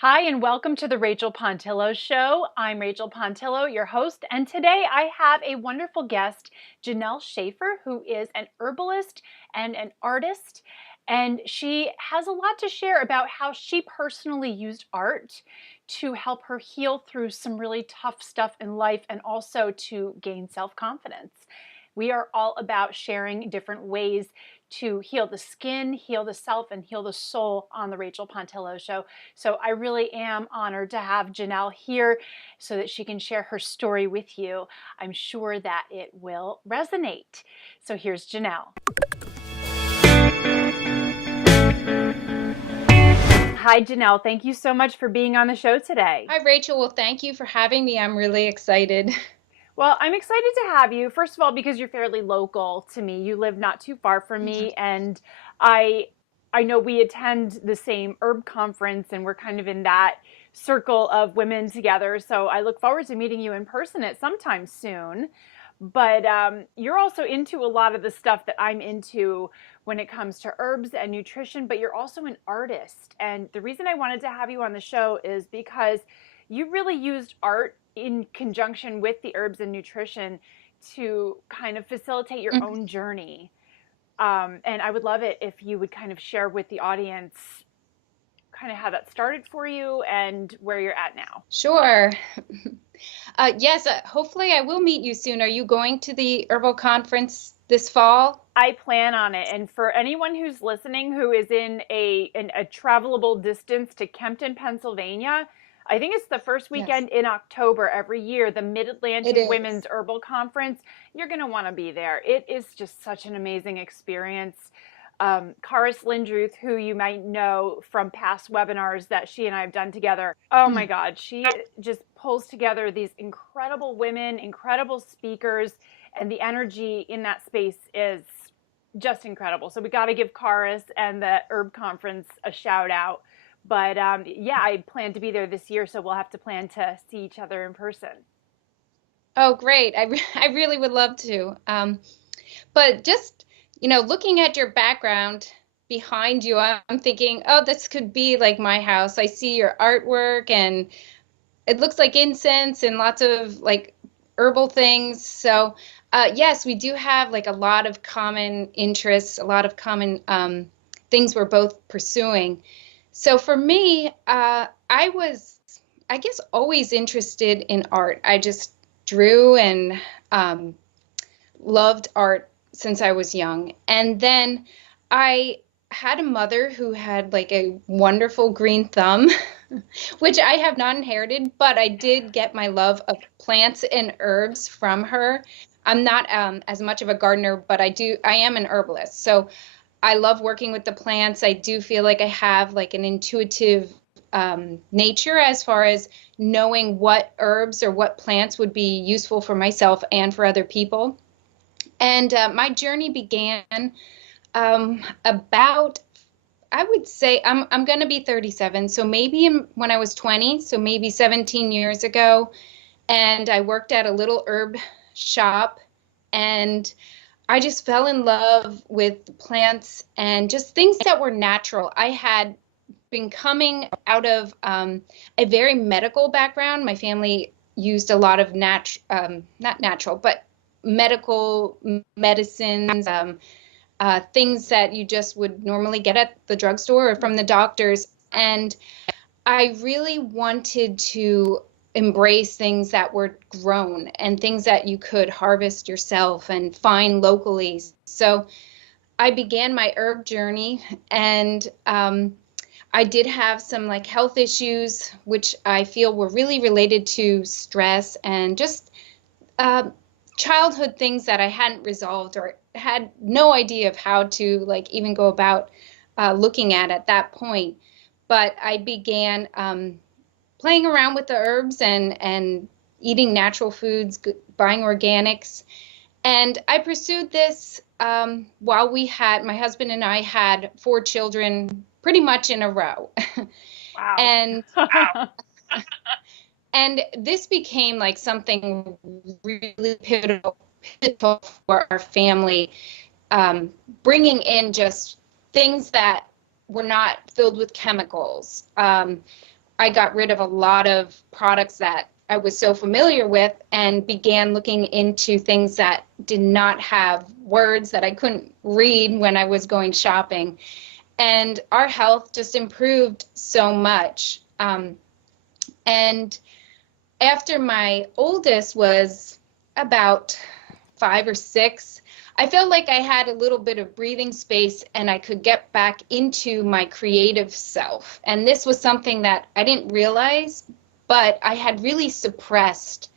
Hi, and welcome to the Rachael Pontillo Show. I'm Rachael Pontillo, your host, and today I have a wonderful guest, Jenel Schaffer, who is an herbalist and an artist, and she has a lot to share about how she personally used art to help her heal through some really tough stuff in life and also to gain self-confidence. We are all about sharing different ways to heal the skin, heal the self, and heal the soul on the Rachael Pontillo Show. So I really am honored to have Jenel here so that she can share her story with you. I'm sure that it will resonate. So here's Jenel. Hi, Jenel. Thank you so much for being on the show today. Hi, Rachel. Well, thank you for having me. I'm really excited. Well, I'm excited to have you, first of all, because you're fairly local to me. You live not too far from me, and I I know we attend the same herb conference, and we're kind of in that circle of women together. So I look forward to meeting you in person at some time soon. But you're also into a lot of the stuff that I'm into when it comes to herbs and nutrition, but you're also an artist. And the reason I wanted to have you on the show is because you really used art in conjunction with the herbs and nutrition to kind of facilitate your Mhm. own journey. And I would love it if you would kind of share with the audience kind of how that started for you and where you're at now. Sure. Yes, hopefully I will meet you soon. Are you going to the herbal conference this fall? I plan on it. And for anyone who's listening who is in a travelable distance to Kempton, Pennsylvania, I think it's the first Yes, weekend in October every year, the it Mid-Atlantic is. Women's Herbal Conference. You're going to want to be there. It is just such an amazing experience. Karis Lindruth, who you might know from past webinars that she and I have done together. Oh my Mm. God, she just pulls together these incredible women, incredible speakers, and the energy in that space is just incredible. So we got to give Karis and the Herb Conference a shout out. But yeah, I plan to be there this year, so we'll have to plan to see each other in person. Oh, great. I really would love to. But just, looking at your background behind you, I'm thinking, oh, this could be like my house. I see your artwork and it looks like incense and lots of like herbal things. So, yes, we do have like a lot of common interests, a lot of common things we're both pursuing. So for me, I was, I guess, always interested in art. I just drew and um, loved art since I was young. And then I had a mother who had like a wonderful green thumb, which I have not inherited, but I did get my love of plants and herbs from her. I'm not as much of a gardener, but I am an herbalist. So I love working with the plants. I do feel like I have like an intuitive nature as far as knowing what herbs or what plants would be useful for myself and for other people. And my journey began about, I would say, I'm going to be 37, so maybe when I was 20, so maybe 17 years ago, and I worked at a little herb shop, and I just fell in love with plants and just things that were natural. I had been coming out of a very medical background. My family used a lot of not natural, but medical medicines, things that you just would normally get at the drugstore or from the doctors. And I really wanted to embrace things that were grown and things that you could harvest yourself and find locally. So I began my herb journey, and I did have some like health issues, which I feel were really related to stress and just uh, childhood things that I hadn't resolved or had no idea of how to like even go about looking at that point. But I began playing around with the herbs and eating natural foods, buying organics. And I pursued this while my husband and I had 4 children pretty much in a row. Wow. And and this became like something really pivotal for our family, bringing in just things that were not filled with chemicals. I got rid of a lot of products that I was so familiar with and began looking into things that did not have words that I couldn't read when I was going shopping. And our health just improved so much. And after my oldest was about 5 or 6, I felt like I had a little bit of breathing space and I could get back into my creative self. And this was something that I didn't realize, but I had really suppressed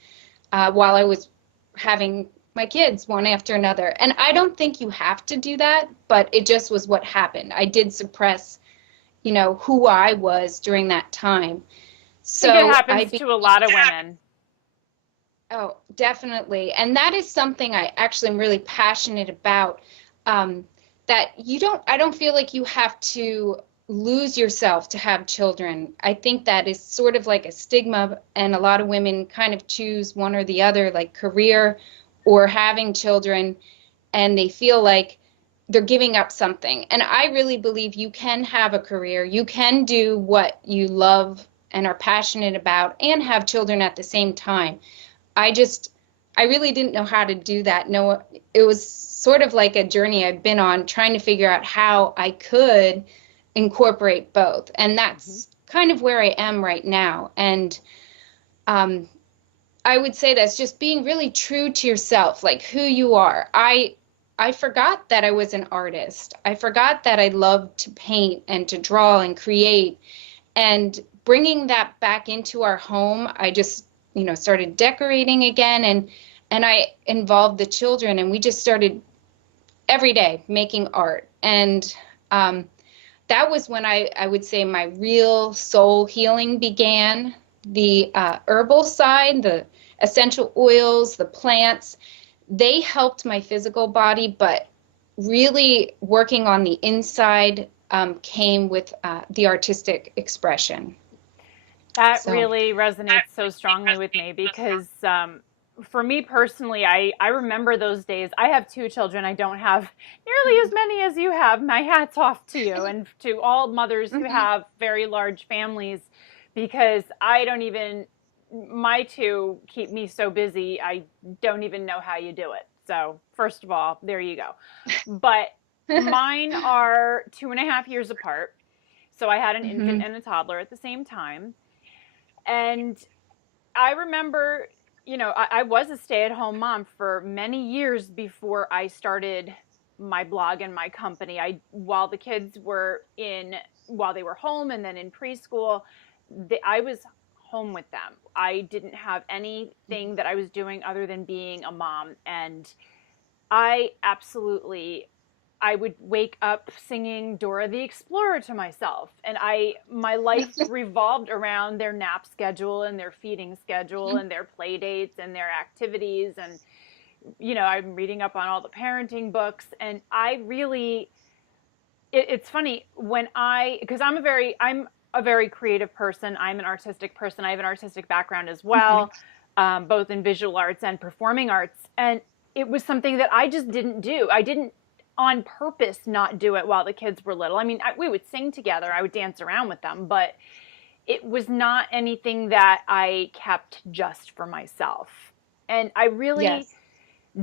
while I was having my kids one after another. And I don't think you have to do that, but it just was what happened. I did suppress, who I was during that time. I think it happens to a lot of women. Oh, definitely. And that is something I actually am really passionate about. That I don't feel like you have to lose yourself to have children. I think that is sort of like a stigma, and a lot of women kind of choose one or the other, like career or having children, and they feel like they're giving up something. And I really believe you can have a career, you can do what you love and are passionate about, and have children at the same time. I really didn't know how to do that. No, it was sort of like a journey I've been on, trying to figure out how I could incorporate both. And that's kind of where I am right now. And I would say that's just being really true to yourself, like who you are. I forgot that I was an artist. I forgot that I loved to paint and to draw and create. And bringing that back into our home, I just started decorating again, and I involved the children, and we just started every day making art. And that was when I would say my real soul healing began. The herbal side, the essential oils, the plants, they helped my physical body, but really working on the inside came with the artistic expression. That really resonates so strongly with me because for me personally, I remember those days. I have 2 children. I don't have nearly as many as you have. My hat's off to you and to all mothers who have very large families, because my 2 keep me so busy. I don't even know how you do it. So first of all, there you go. But mine are 2.5 years apart. So I had an infant and a toddler at the same time. And I remember, I was a stay-at-home mom for many years before I started my blog and my company. While the kids were while they were home and then in preschool, I was home with them. I didn't have anything that I was doing other than being a mom. And I would wake up singing Dora the Explorer to myself. And my life revolved around their nap schedule and their feeding schedule and their play dates and their activities. And, I'm reading up on all the parenting books. And it's funny because I'm a very creative person. I'm an artistic person. I have an artistic background as well, both in visual arts and performing arts. And it was something that I just didn't do. I didn't on purpose not do it while the kids were little. I mean, we would sing together. I would dance around with them, but it was not anything that I kept just for myself. And I really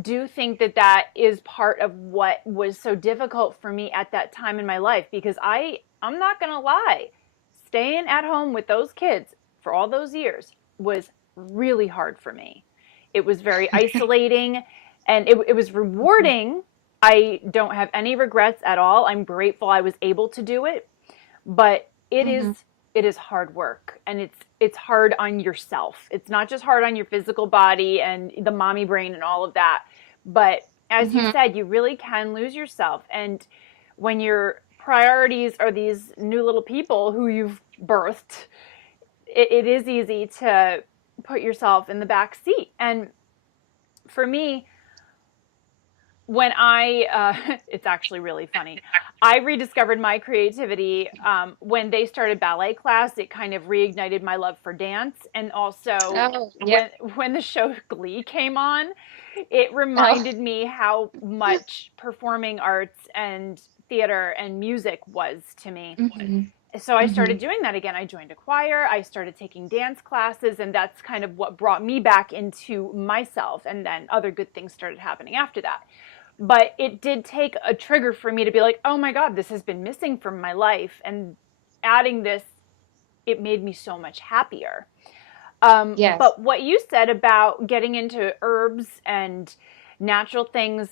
do think that is part of what was so difficult for me at that time in my life, because I'm not going to lie, staying at home with those kids for all those years was really hard for me. It was very isolating, and it was rewarding. I don't have any regrets at all. I'm grateful I was able to do it, but it is hard work, and it's hard on yourself. It's not just hard on your physical body and the mommy brain and all of that, but as you said, you really can lose yourself. And when your priorities are these new little people who you've birthed, it is easy to put yourself in the back seat. And for me, when it's actually really funny. I rediscovered my creativity when they started ballet class. It kind of reignited my love for dance. And also when the show Glee came on, it reminded me how much performing arts and theater and music was to me. so I started doing that again. I joined a choir. I started taking dance classes, and that's kind of what brought me back into myself. And then other good things started happening after that. But it did take a trigger for me to be like, oh my God, this has been missing from my life. And adding this, it made me so much happier. Yes. But what you said about getting into herbs and natural things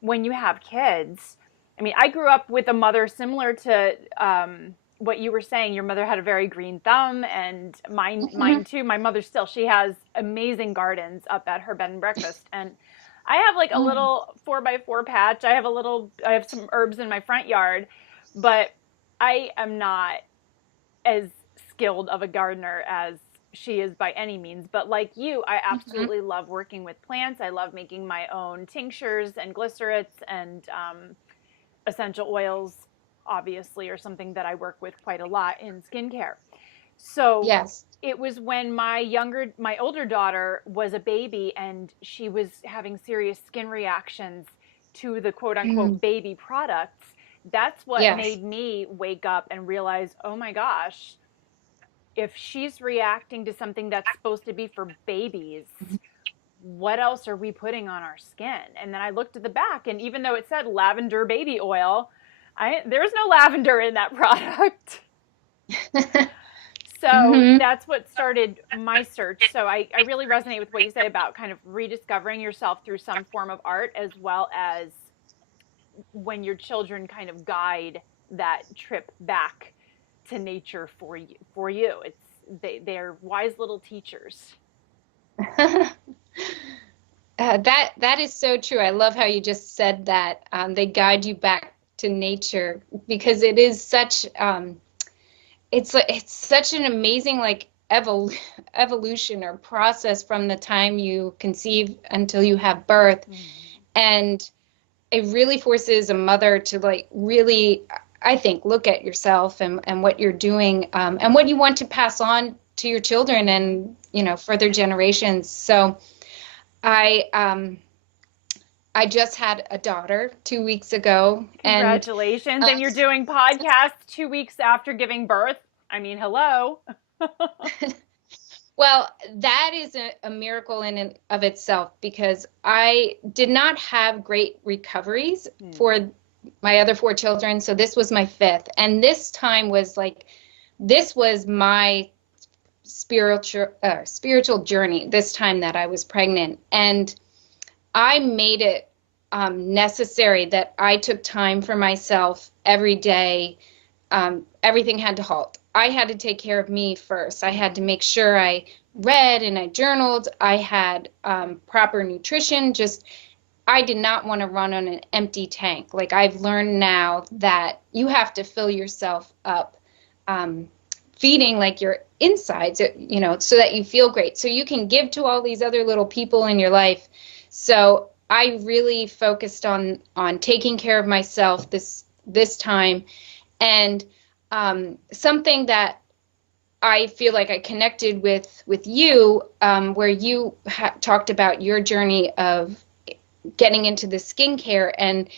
when you have kids, I mean, I grew up with a mother similar to what you were saying. Your mother had a very green thumb, and mine too. My mother still, she has amazing gardens up at her bed and breakfast. And I have like a little 4x4 patch. I have some herbs in my front yard, but I am not as skilled of a gardener as she is by any means. But like you, I absolutely love working with plants. I love making my own tinctures and glycerates and essential oils, obviously, are something that I work with quite a lot in skincare. So Yes. it was when my older daughter was a baby and she was having serious skin reactions to the quote unquote baby products. That's what Yes. made me wake up and realize, oh my gosh, if she's reacting to something that's supposed to be for babies, what else are we putting on our skin? And then I looked at the back, and even though it said lavender baby oil, there's no lavender in that product. So that's what started my search. So I really resonate with what you say about kind of rediscovering yourself through some form of art, as well as when your children kind of guide that trip back to nature for you. They're wise little teachers. That is so true. I love how you just said that they guide you back to nature, because it is such it's such an amazing like evolution or process from the time you conceive until you have birth. And it really forces a mother to like really, I think, look at yourself and what you're doing, and what you want to pass on to your children and, you know, further generations. So I just had a daughter 2 weeks ago. Congratulations. And you're doing podcasts 2 weeks after giving birth. I mean, hello. Well, that is a miracle in and of itself, because I did not have great recoveries for my other 4 children. So this was my 5th. And this time was like, this was my spiritual journey this time that I was pregnant. And I made it necessary that I took time for myself every day. Everything had to halt. I had to take care of me first. I had to make sure I read and I journaled. I had proper nutrition. I did not want to run on an empty tank. Like, I've learned now that you have to fill yourself up, feeding like your insides, you know, so that you feel great, so you can give to all these other little people in your life. So I really focused on taking care of myself this time. And something that I feel like I connected with you, where you talked about your journey of getting into the skincare and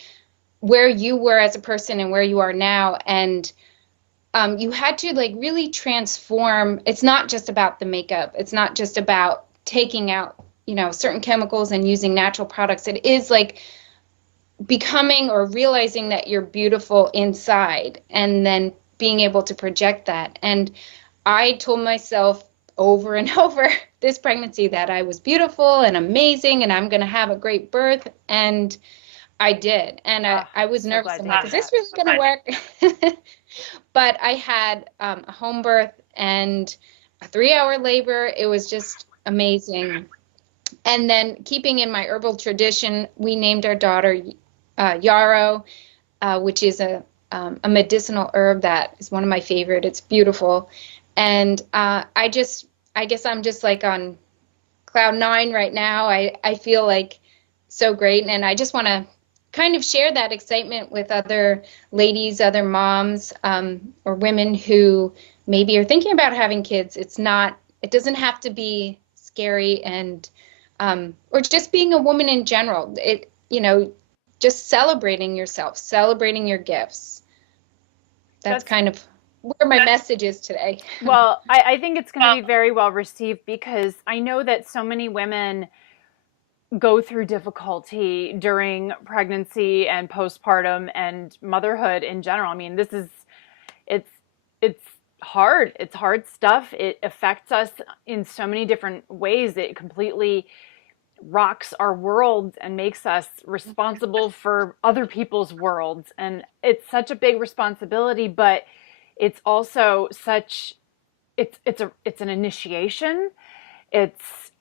where you were as a person and where you are now. And you had to like really transform. It's not just about the makeup. It's not just about taking out, you know, certain chemicals and using natural products. It is like becoming or realizing that you're beautiful inside, and then being able to project that. And I told myself over and over this pregnancy that I was beautiful and amazing and I'm going to have a great birth. And I did. And I was nervous. I'm like, is this really going to work? But I had a home birth and a 3-hour labor. It was just amazing. And then, keeping in my herbal tradition, we named our daughter yarrow, which is a medicinal herb that is one of my favorite. It's beautiful. And I guess I'm just like on cloud 9 right now. I feel like so great. And I just want to kind of share that excitement with other ladies, other moms, or women who maybe are thinking about having kids. It doesn't have to be scary, and or just being a woman in general. Just celebrating yourself, celebrating your gifts. That's kind of where my message is today. Well, I think it's going to be very well received because I know that so many women go through difficulty during pregnancy and postpartum and motherhood in general. I mean, it's it's hard. It's hard stuff. It affects us in so many different ways. It completely rocks our world and makes us responsible for other people's worlds. And it's such a big responsibility, but it's also such it's an initiation. It's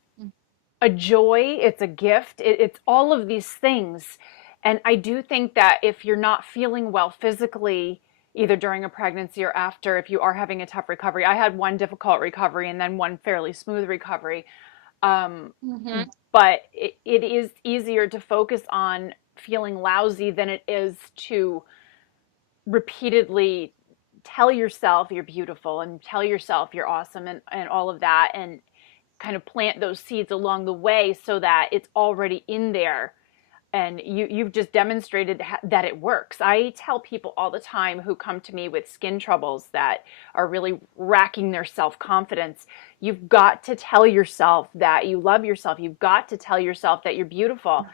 a joy, it's a gift, it's all of these things. And I do think that if you're not feeling well physically, either during a pregnancy or after, if you are having a tough recovery, I had one difficult recovery and then one fairly smooth recovery. But it is easier to focus on feeling lousy than it is to repeatedly tell yourself you're beautiful and tell yourself you're awesome and all of that, and kind of plant those seeds along the way so that it's already in there. And you've just demonstrated that it works. I tell people all the time who come to me with skin troubles that are really racking their self-confidence, you've got to tell yourself that you love yourself. You've got to tell yourself that you're beautiful.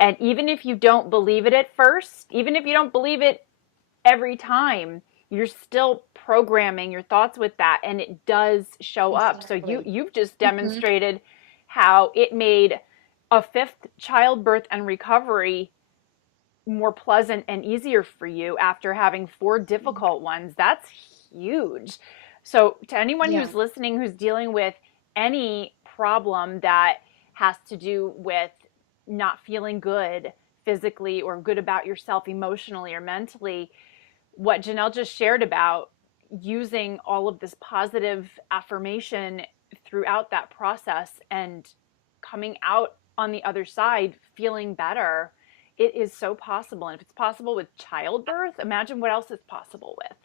And even if you don't believe it at first, even if you don't believe it every time, you're still programming your thoughts with that, and it does show up. So you've just demonstrated how it made a fifth childbirth and recovery more pleasant and easier for you after having 4 difficult ones. That's huge. So to anyone who's listening, who's dealing with any problem that has to do with not feeling good physically or good about yourself emotionally or mentally, what Jenel just shared about using all of this positive affirmation throughout that process and coming out on the other side feeling better, it is so possible. And if it's possible with childbirth, imagine what else is possible with.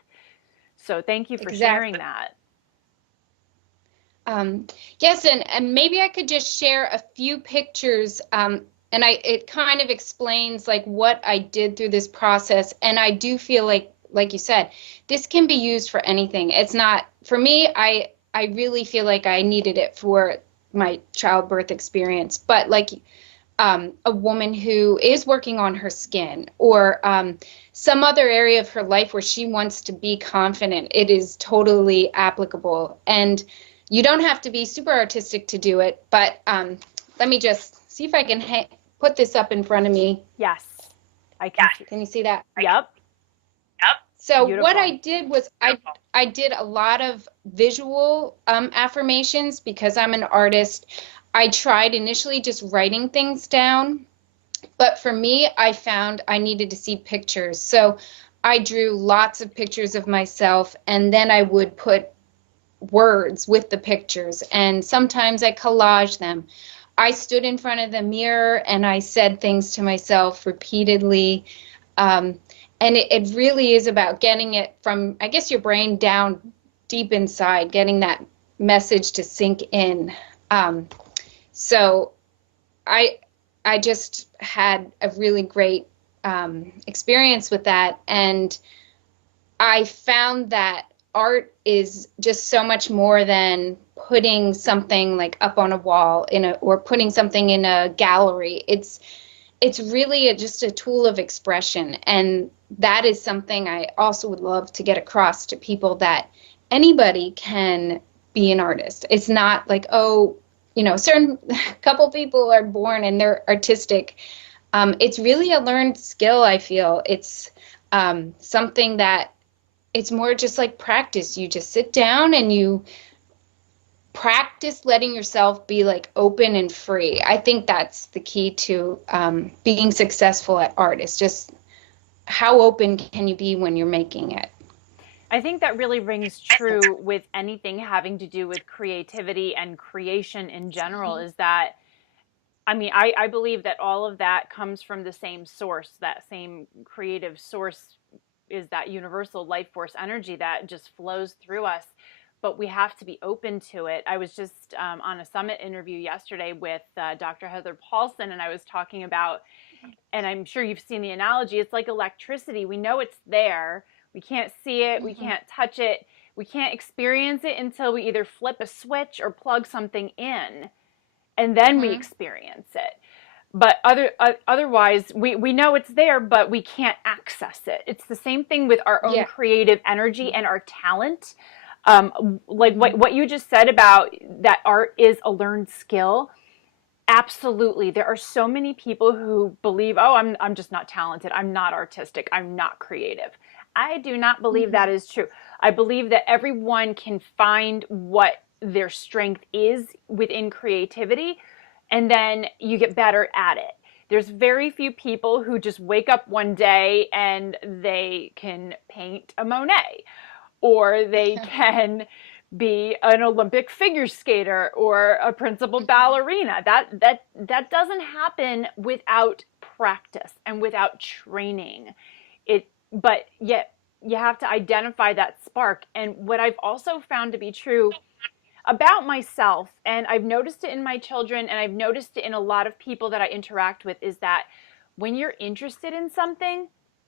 So thank you for sharing that. Yes, and maybe I could just share a few pictures, and it kind of explains like what I did through this process. And I do feel like you said, this can be used for anything. It's not, for me, I really feel like I needed it for my childbirth experience, but like a woman who is working on her skin or some other area of her life where she wants to be confident, it is totally applicable. And you don't have to be super artistic to do it, but let me just see if I can put this up in front of me. Yes, I can. Can you see that? Yep. So what I did was I did a lot of visual affirmations because I'm an artist. I tried initially just writing things down, but for me, I found I needed to see pictures. So I drew lots of pictures of myself, and then I would put words with the pictures, and sometimes I collaged them. I stood in front of the mirror and I said things to myself repeatedly. And it really is about getting it from, I guess, your brain down deep inside, getting that message to sink in. So I just had a really great experience with that. And I found that art is just so much more than putting something like up on a wall or putting something in a gallery. It's really just a tool of expression. And that is something I also would love to get across to people, that anybody can be an artist. It's not like, certain couple people are born and they're artistic. It's really a learned skill, I feel. It's something that it's more just like practice. You just sit down and you practice letting yourself be like open and free. I think that's the key to being successful at art. It's just how open can you be when you're making it? I think that really rings true with anything having to do with creativity and creation in general, is that, I mean, I believe that all of that comes from the same source. That same creative source is that universal life force energy that just flows through us. But we have to be open to it. I was just on a summit interview yesterday with Dr. Heather Paulson, and I was talking about, and I'm sure you've seen the analogy, it's like electricity. We know it's there. We can't see it. We can't touch it. We can't experience it until we either flip a switch or plug something in, and then we experience it. But otherwise, we know it's there, but we can't access it. It's the same thing with our own Yeah. creative energy and our talent. Like what you just said about that art is a learned skill. Absolutely. There are so many people who believe, oh, I'm just not talented. I'm not artistic. I'm not creative. I do not believe that is true. I believe that everyone can find what their strength is within creativity, and then you get better at it. There's very few people who just wake up one day and they can paint a Monet, or they can be an Olympic figure skater or a principal ballerina. That doesn't happen without practice and without training. But yet you have to identify that spark. And what I've also found to be true about myself, and I've noticed it in my children, and I've noticed it in a lot of people that I interact with, is that when you're interested in something,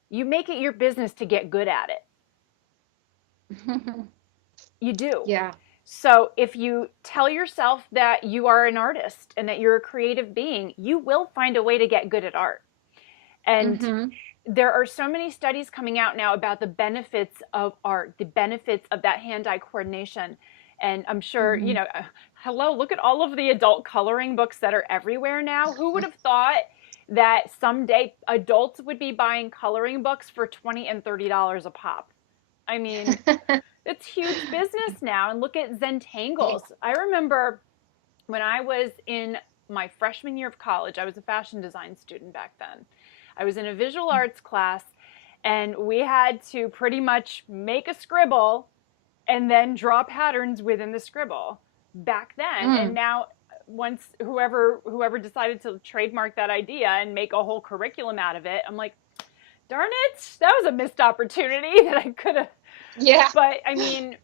you make it your business to get good at it. You do. Yeah. So if you tell yourself that you are an artist and that you're a creative being, you will find a way to get good at art. And there are so many studies coming out now about the benefits of art, the benefits of that hand-eye coordination. And I'm sure, you know, hello, look at all of the adult coloring books that are everywhere now. Who would have thought that someday adults would be buying coloring books for $20 and $30 a pop? I mean, it's huge business now. And look at Zentangles. I remember when I was in my freshman year of college, I was a fashion design student back then. I was in a visual arts class, and we had to pretty much make a scribble and then draw patterns within the scribble back then. And now, once whoever decided to trademark that idea and make a whole curriculum out of it, I'm like, darn it, that was a missed opportunity that I could have. Yeah. But I mean,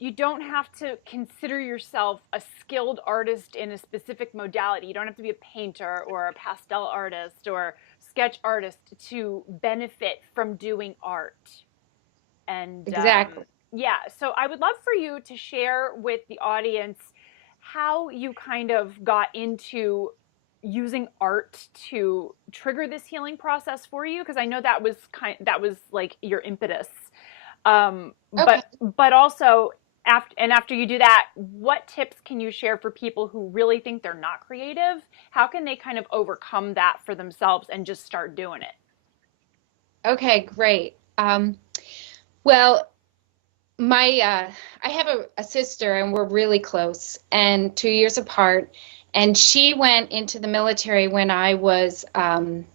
you don't have to consider yourself a skilled artist in a specific modality. You don't have to be a painter or a pastel artist or sketch artist to benefit from doing art. And Exactly. yeah, so I would love for you to share with the audience how you kind of got into using art to trigger this healing process for you, because I know that was like your impetus. But also after you do that, what tips can you share for people who really think they're not creative? How can they kind of overcome that for themselves and just start doing it? Okay, great. Well, I have a sister, and we're really close, and 2 years apart. And she went into the military when I was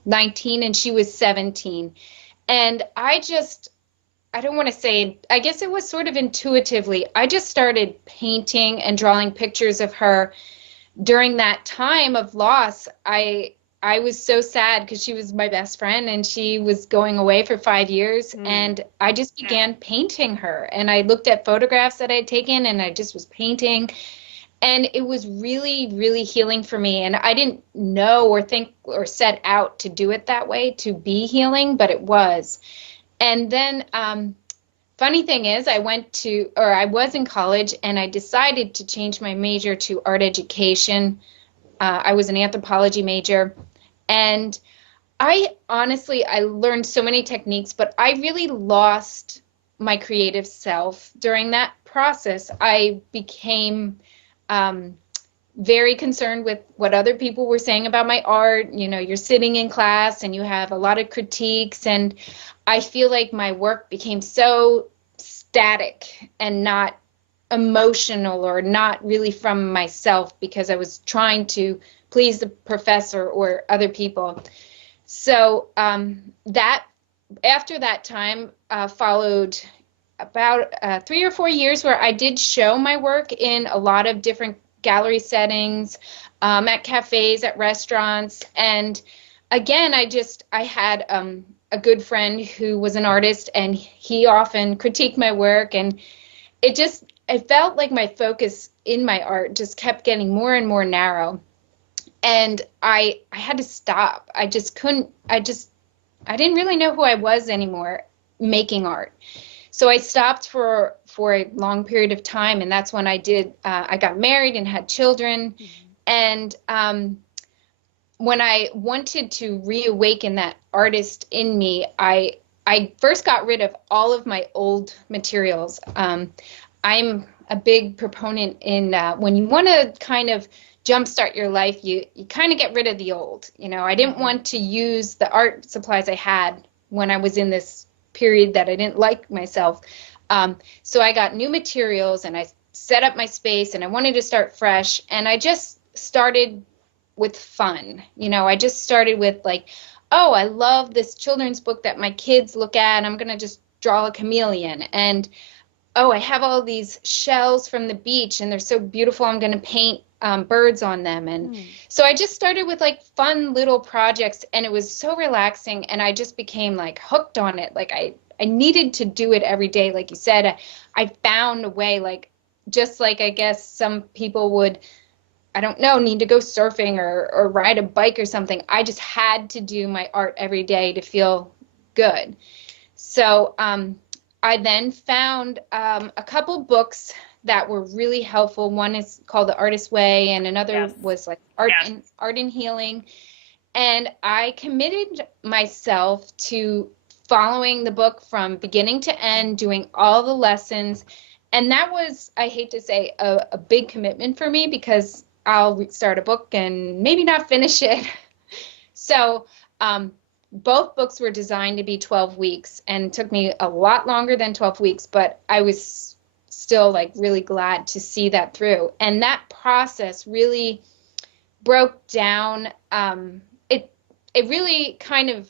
19 and she was 17. And I don't want to say, I guess it was sort of intuitively. I just started painting and drawing pictures of her during that time of loss. I was so sad because she was my best friend and she was going away for 5 years. And I just began painting her. And I looked at photographs that I'd taken and I just was painting. And it was really, really healing for me. And I didn't know or think or set out to do it that way, to be healing, but it was. And then, funny thing is, I was in college and I decided to change my major to art education. I was an anthropology major. And I learned so many techniques, but I really lost my creative self during that process. I became very concerned with what other people were saying about my art. You know, you're sitting in class and you have a lot of critiques, and I feel like my work became so static and not emotional or not really from myself because I was trying to please the professor or other people. So that after that time followed about 3 or 4 years where I did show my work in a lot of different gallery settings, at cafes, at restaurants. And again, I had a good friend who was an artist, and he often critiqued my work. And it felt like my focus in my art just kept getting more and more narrow. And I had to stop. I didn't really know who I was anymore. making art. So I stopped for a long period of time, and that's when I got married and had children. And when I wanted to reawaken that artist in me, I first got rid of all of my old materials. I'm a big proponent in when you want to kind of jumpstart your life, you kind of get rid of the old. I didn't want to use the art supplies I had when I was in this period that I didn't like myself. So I got new materials and I set up my space and I wanted to start fresh. And I just started with fun. I just started with like, oh, I love this children's book that my kids look at. I'm going to just draw a chameleon. And oh, I have all these shells from the beach and they're so beautiful. I'm going to paint birds on them. And so I just started with like fun little projects, and it was so relaxing. And I just became like hooked on it. Like I needed to do it every day. Like you said, I found a way, like, just like I guess some people would, I don't know, need to go surfing or ride a bike or something. I just had to do my art every day to feel good. So I then found a couple books that were really helpful. One is called The Artist's Way, and another was like Art and Healing. And I committed myself to following the book from beginning to end, doing all the lessons. And that was, I hate to say, a big commitment for me, because I'll start a book and maybe not finish it. So both books were designed to be 12 weeks, and it took me a lot longer than 12 weeks, but I was still like really glad to see that through. And that process really broke down. It really kind of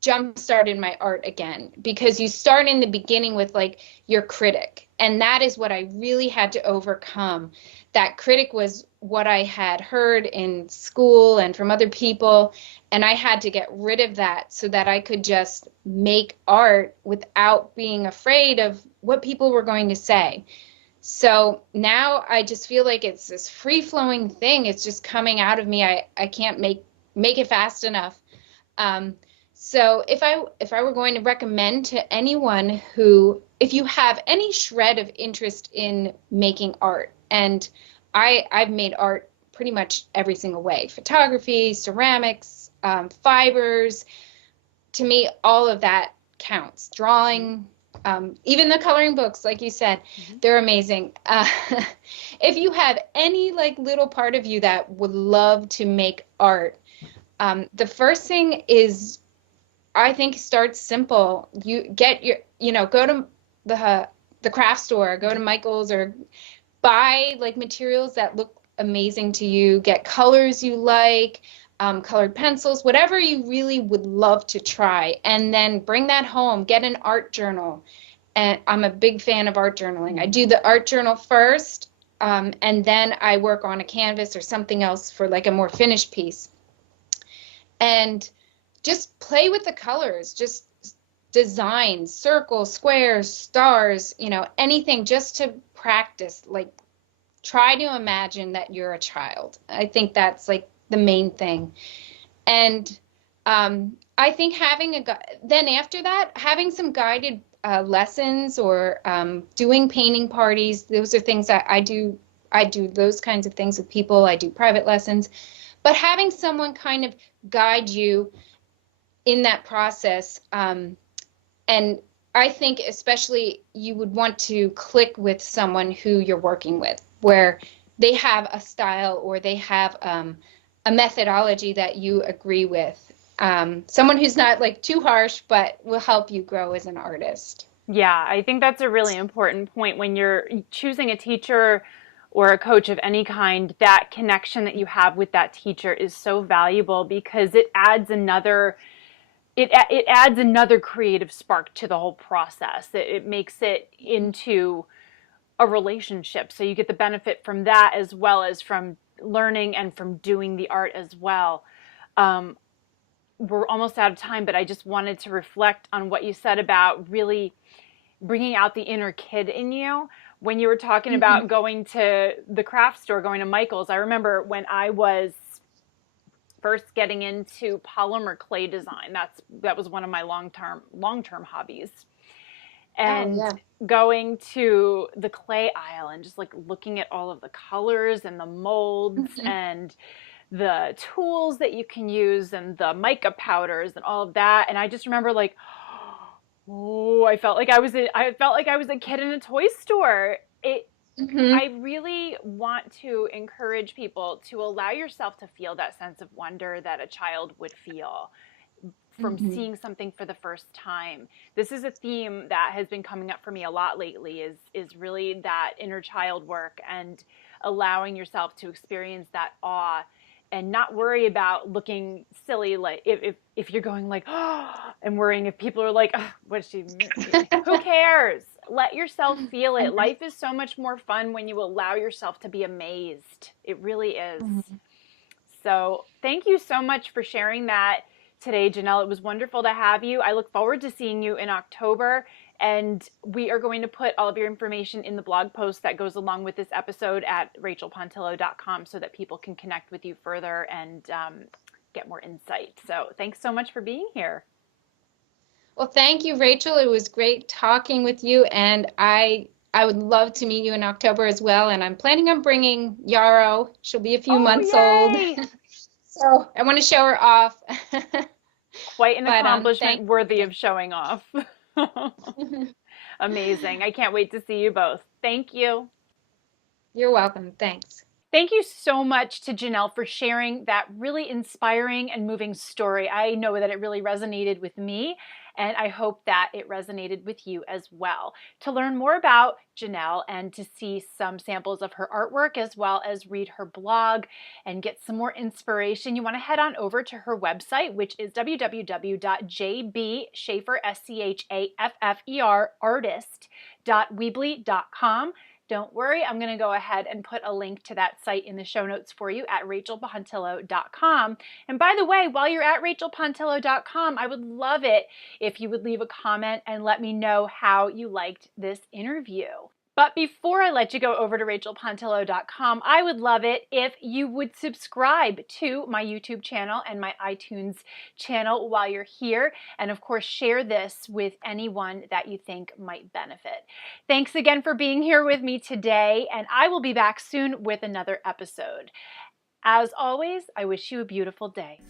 jump started my art again, because you start in the beginning with like your critic, and that is what I really had to overcome. That critic was what I had heard in school and from other people, and I had to get rid of that so that I could just make art without being afraid of what people were going to say. So now I just feel like it's this free-flowing thing. It's just coming out of me. I can't make it fast enough. So if I were going to recommend to anyone who, if you have any shred of interest in making art, and I've made art pretty much every single way, photography, ceramics, fibers, to me, all of that counts. Drawing, even the coloring books, like you said, they're amazing. If you have any like little part of you that would love to make art, the first thing is, I think, start simple. You get go to the craft store, go to Michael's, or buy like materials that look amazing to you. Get colors you like, colored pencils, whatever you really would love to try, and then bring that home. Get an art journal. And I'm a big fan of art journaling. I do the art journal first, and then I work on a canvas or something else for like a more finished piece. And just play with the colors, just design circles, squares, stars, anything, just to practice. Like, try to imagine that you're a child. I think that's like the main thing. And I think then after that, having some guided lessons, or doing painting parties. Those are things that I do. I do those kinds of things with people. I do private lessons. But having someone kind of guide you in that process, and I think especially you would want to click with someone who you're working with, where they have a style or they have a methodology that you agree with. Someone who's not like too harsh, but will help you grow as an artist. Yeah, I think that's a really important point when you're choosing a teacher or a coach of any kind. That connection that you have with that teacher is so valuable, because it adds another creative spark to the whole process. It makes it into a relationship. So you get the benefit from that, as well as from learning and from doing the art as well. We're almost out of time, but I just wanted to reflect on what you said about really bringing out the inner kid in you. When you were talking about going to the craft store, going to Michael's, I remember when I was first getting into polymer clay design. That was one of my long-term hobbies. Oh, and yeah. going to the clay aisle and just like looking at all of the colors and the molds and the tools that you can use and the mica powders and all of that. And I just remember like, oh, I felt like I was a kid in a toy store. Mm-hmm. I really want to encourage people to allow yourself to feel that sense of wonder that a child would feel from Mm-hmm. seeing something for the first time. This is a theme that has been coming up for me a lot lately, is really that inner child work and allowing yourself to experience that awe and not worry about looking silly, like if you're going like, oh, and worrying if people are like, oh, what is she, who cares? Let yourself feel it. Life is so much more fun when you allow yourself to be amazed. It really is. Mm-hmm. So thank you so much for sharing that today, Jenel. It was wonderful to have you. I look forward to seeing you in October. And we are going to put all of your information in the blog post that goes along with this episode at rachelpontillo.com so that people can connect with you further and get more insight. So thanks so much for being here. Well, thank you, Rachel. It was great talking with you, and I would love to meet you in October as well. And I'm planning on bringing Yarrow. She'll be a few months old, Yay! so I want to show her off. Quite an But accomplishment thank worthy you. of showing off. Amazing. I can't wait to see you both. Thank you. You're welcome. Thanks. Thank you so much to Jenel for sharing that really inspiring and moving story. I know that it really resonated with me, and I hope that it resonated with you as well. To learn more about Jenel and to see some samples of her artwork, as well as read her blog and get some more inspiration, you want to head on over to her website, which is www.jbschafferartist.weebly.com. Don't worry, I'm going to go ahead and put a link to that site in the show notes for you at rachelpontillo.com. And by the way, while you're at rachelpontillo.com, I would love it if you would leave a comment and let me know how you liked this interview. But before I let you go over to rachelpontillo.com, I would love it if you would subscribe to my YouTube channel and my iTunes channel while you're here. And of course, share this with anyone that you think might benefit. Thanks again for being here with me today, and I will be back soon with another episode. As always, I wish you a beautiful day.